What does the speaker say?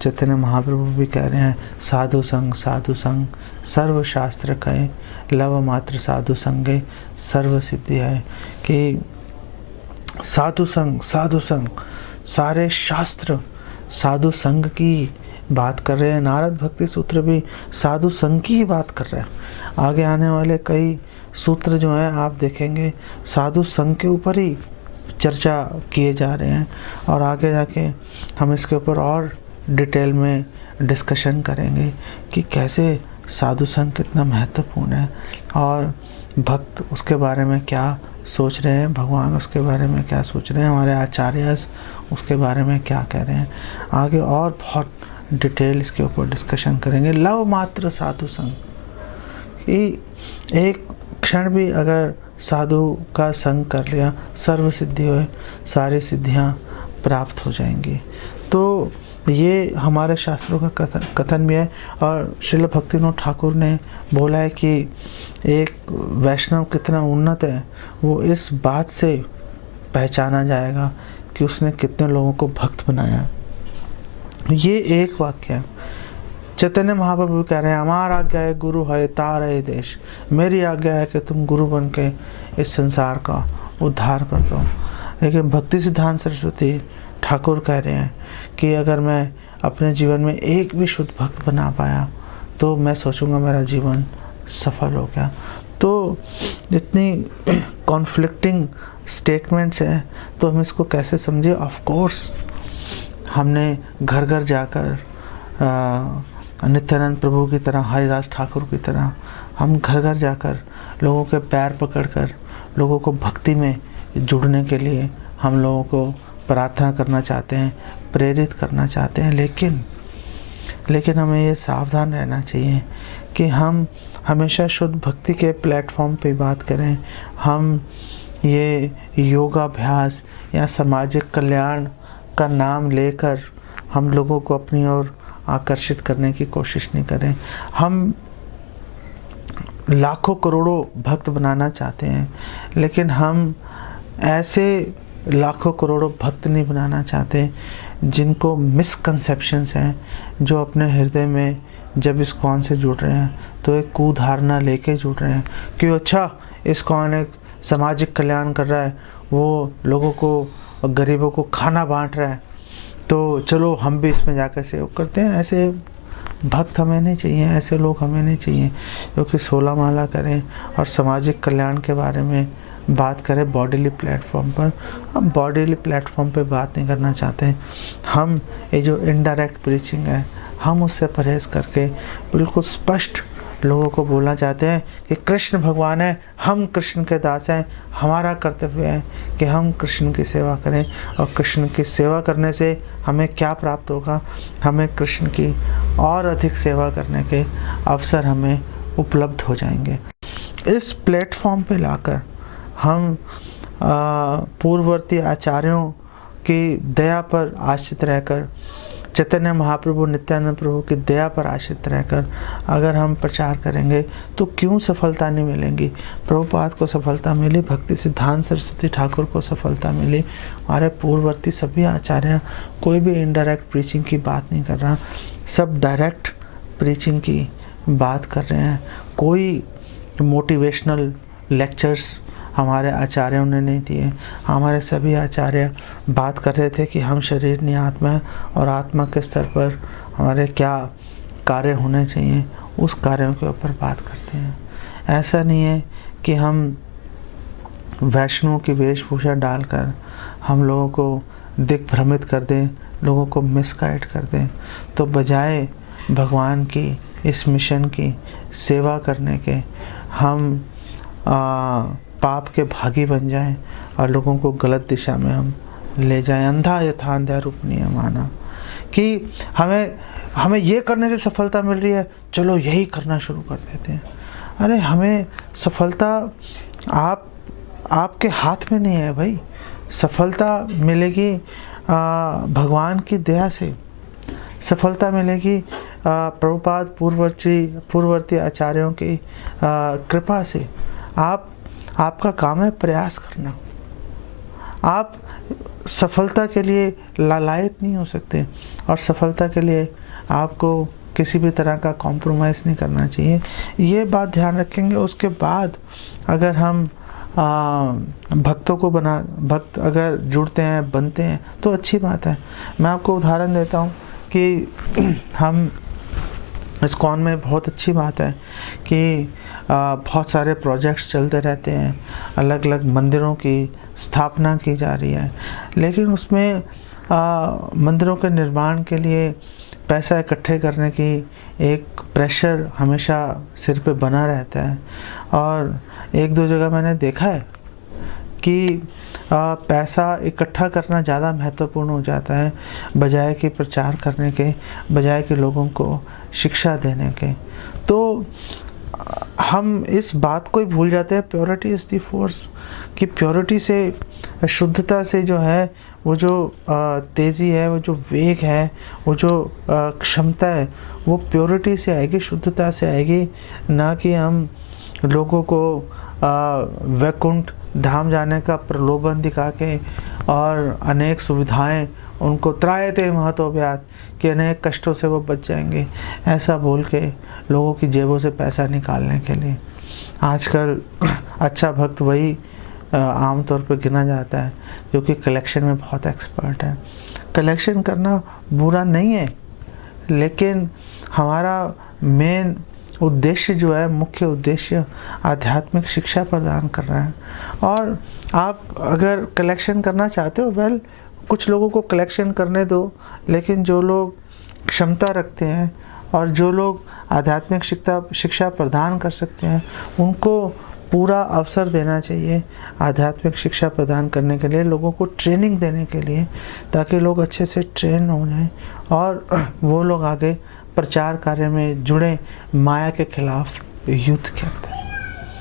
चैतन्य महाप्रभु भी कह रहे हैं, साधु संग सर्वशास्त्र कहे, लव मात्र साधु संगे सर्व सिद्धि है। कि साधु संग सारे शास्त्र साधु संग की बात कर रहे हैं। नारद भक्ति सूत्र भी साधु संग की ही बात कर रहे हैं। आगे आने वाले कई सूत्र जो हैं आप देखेंगे साधु संग के ऊपर ही चर्चा किए जा रहे हैं, और आगे जाके हम इसके ऊपर और डिटेल में डिस्कशन करेंगे कि कैसे साधु संग कितना महत्वपूर्ण है और भक्त उसके बारे में क्या सोच रहे हैं, भगवान उसके बारे में क्या सोच रहे हैं, हमारे आचार्य उसके बारे में क्या कह रहे हैं। आगे और बहुत डिटेल इसके ऊपर डिस्कशन करेंगे। लव मात्र साधु संग, एक क्षण भी अगर साधु का संग कर लिया सर्व सिद्धि हो, सारी सिद्धियां प्राप्त हो जाएंगी। तो ये हमारे शास्त्रों का कथन भी है। और श्रील भक्तिविनोद ठाकुर ने बोला है कि एक वैष्णव कितना उन्नत है वो इस बात से पहचाना जाएगा कि उसने कितने लोगों को भक्त बनाया। ये एक वाक्य है। चैतन्य महाप्रभु कह रहे हैं, हमारा आज्ञा है गुरु है तार है देश, मेरी आज्ञा है कि तुम गुरु बन के इस संसार का उद्धार कर दो। लेकिन भक्ति सिद्धांत सरस्वती ठाकुर कह रहे हैं कि अगर मैं अपने जीवन में एक भी शुद्ध भक्त बना पाया तो मैं सोचूंगा मेरा जीवन सफल हो गया। तो इतनी कॉन्फ्लिक्टिंग स्टेटमेंट्स हैं, तो हम इसको कैसे समझे। ऑफ कोर्स हमने घर घर जाकर नित्यानंद प्रभु की तरह, हरिदास ठाकुर की तरह हम घर घर जाकर लोगों के पैर पकड़कर लोगों को भक्ति में जुड़ने के लिए हम लोगों को प्रार्थना करना चाहते हैं, प्रेरित करना चाहते हैं। लेकिन हमें ये सावधान रहना चाहिए कि हम हमेशा शुद्ध भक्ति के प्लेटफॉर्म पे बात करें। हम ये योगाभ्यास या सामाजिक कल्याण का नाम लेकर हम लोगों को अपनी ओर आकर्षित करने की कोशिश नहीं करें। हम लाखों करोड़ों भक्त बनाना चाहते हैं, लेकिन हम ऐसे लाखों करोड़ों भक्त नहीं बनाना चाहते जिनको मिसकंसेप्शंस हैं, जो अपने हृदय में जब इस्कॉन से जुड़ रहे हैं तो एक कुधारणा लेके जुड़ रहे हैं कि अच्छा इस्कॉन एक सामाजिक कल्याण कर रहा है, वो लोगों को, गरीबों को खाना बांट रहा है, तो चलो हम भी इसमें जाकर सहयोग करते हैं। ऐसे भक्त हमें नहीं चाहिए, ऐसे लोग हमें नहीं चाहिए जो कि 16 माला करें और सामाजिक कल्याण के बारे में बात करें बॉडीली प्लेटफॉर्म पर। हम बॉडीली प्लेटफॉर्म पे बात नहीं करना चाहते हैं। हम ये जो इनडायरेक्ट प्रीचिंग है हम उससे परहेज करके बिल्कुल स्पष्ट लोगों को बोलना चाहते हैं कि कृष्ण भगवान है, हम कृष्ण के दास हैं, हमारा कर्तव्य है कि हम कृष्ण की सेवा करें। और कृष्ण की सेवा करने से हमें क्या प्राप्त होगा, हमें कृष्ण की और अधिक सेवा करने के अवसर हमें उपलब्ध हो जाएंगे। इस प्लेटफॉर्म पे लाकर हम पूर्ववर्ती आचार्यों की दया पर आश्रित रहकर, चैतन्य महाप्रभु नित्यानंद प्रभु की दया पर आश्रित रहकर अगर हम प्रचार करेंगे तो क्यों सफलता नहीं मिलेंगी। प्रभुपाद को सफलता मिली, भक्ति सिद्धांत सरस्वती ठाकुर को सफलता मिली, हमारे पूर्ववर्ती सभी आचार्य, कोई भी इनडायरेक्ट प्रीचिंग की बात नहीं कर रहा, सब डायरेक्ट प्रीचिंग की बात कर रहे हैं। कोई मोटिवेशनल लेक्चर्स हमारे आचार्यों ने नहीं दिए। हमारे सभी आचार्य बात कर रहे थे कि हम शरीर नहीं आत्मा है, और आत्मा के स्तर पर हमारे क्या कार्य होने चाहिए उस कार्यों के ऊपर बात करते हैं। ऐसा नहीं है कि हम वैष्णव की वेशभूषा डालकर हम लोगों को दिग्भ्रमित कर दें, लोगों को मिसगाइड कर दें। तो बजाय भगवान की इस मिशन की सेवा करने के हम पाप के भागी बन जाएं और लोगों को गलत दिशा में हम ले जाएं। अंधा यथा अंधा रूप नहीं माना कि हमें ये करने से सफलता मिल रही है, चलो यही करना शुरू कर देते हैं। अरे हमें सफलता आपके हाथ में नहीं है भाई। सफलता मिलेगी भगवान की दया से, सफलता मिलेगी प्रभुपाद पूर्ववर्ती आचार्यों की कृपा से। आपका काम है प्रयास करना। आप सफलता के लिए लालायित नहीं हो सकते, और सफलता के लिए आपको किसी भी तरह का कॉम्प्रोमाइज़ नहीं करना चाहिए। ये बात ध्यान रखेंगे, उसके बाद अगर हम भक्त अगर जुड़ते हैं, बनते हैं, तो अच्छी बात है। मैं आपको उदाहरण देता हूँ कि हम इस्कॉन में बहुत अच्छी बात है कि बहुत सारे प्रोजेक्ट्स चलते रहते हैं, अलग अलग मंदिरों की स्थापना की जा रही है, लेकिन उसमें मंदिरों के निर्माण के लिए पैसा इकट्ठे करने की एक प्रेशर हमेशा सिर पे बना रहता है। और एक दो जगह मैंने देखा है कि पैसा इकट्ठा करना ज़्यादा महत्वपूर्ण हो जाता है, बजाय कि प्रचार करने के, बजाय कि लोगों को शिक्षा देने के। तो हम इस बात को ही भूल जाते हैं, प्योरिटी इज़ द फोर्स, कि प्योरिटी से, शुद्धता से जो है, वो जो तेज़ी है, वो जो वेग है, वो जो क्षमता है, वो प्योरिटी से आएगी, शुद्धता से आएगी, ना कि हम लोगों को वैकुंठ धाम जाने का प्रलोभन दिखा के और अनेक सुविधाएं उनको त्रायते महतोभ्यात, कि अनेक कष्टों से वो बच जाएंगे, ऐसा बोल के लोगों की जेबों से पैसा निकालने के लिए। आजकल अच्छा भक्त वही आम तौर पे गिना जाता है जो कि कलेक्शन में बहुत एक्सपर्ट है। कलेक्शन करना बुरा नहीं है, लेकिन हमारा मेन उद्देश्य जो है, मुख्य उद्देश्य आध्यात्मिक शिक्षा प्रदान कर रहा है। और आप अगर कलेक्शन करना चाहते हो, वेल, कुछ लोगों को कलेक्शन करने दो, लेकिन जो लोग क्षमता रखते हैं और जो लोग आध्यात्मिक शिक्षा प्रदान कर सकते हैं, उनको पूरा अवसर देना चाहिए आध्यात्मिक शिक्षा प्रदान करने के लिए, लोगों को ट्रेनिंग देने के लिए, ताकि लोग अच्छे से ट्रेन हो जाएं और वो लोग आगे प्रचार कार्य में जुड़े, माया के खिलाफ युद्ध करते हैं।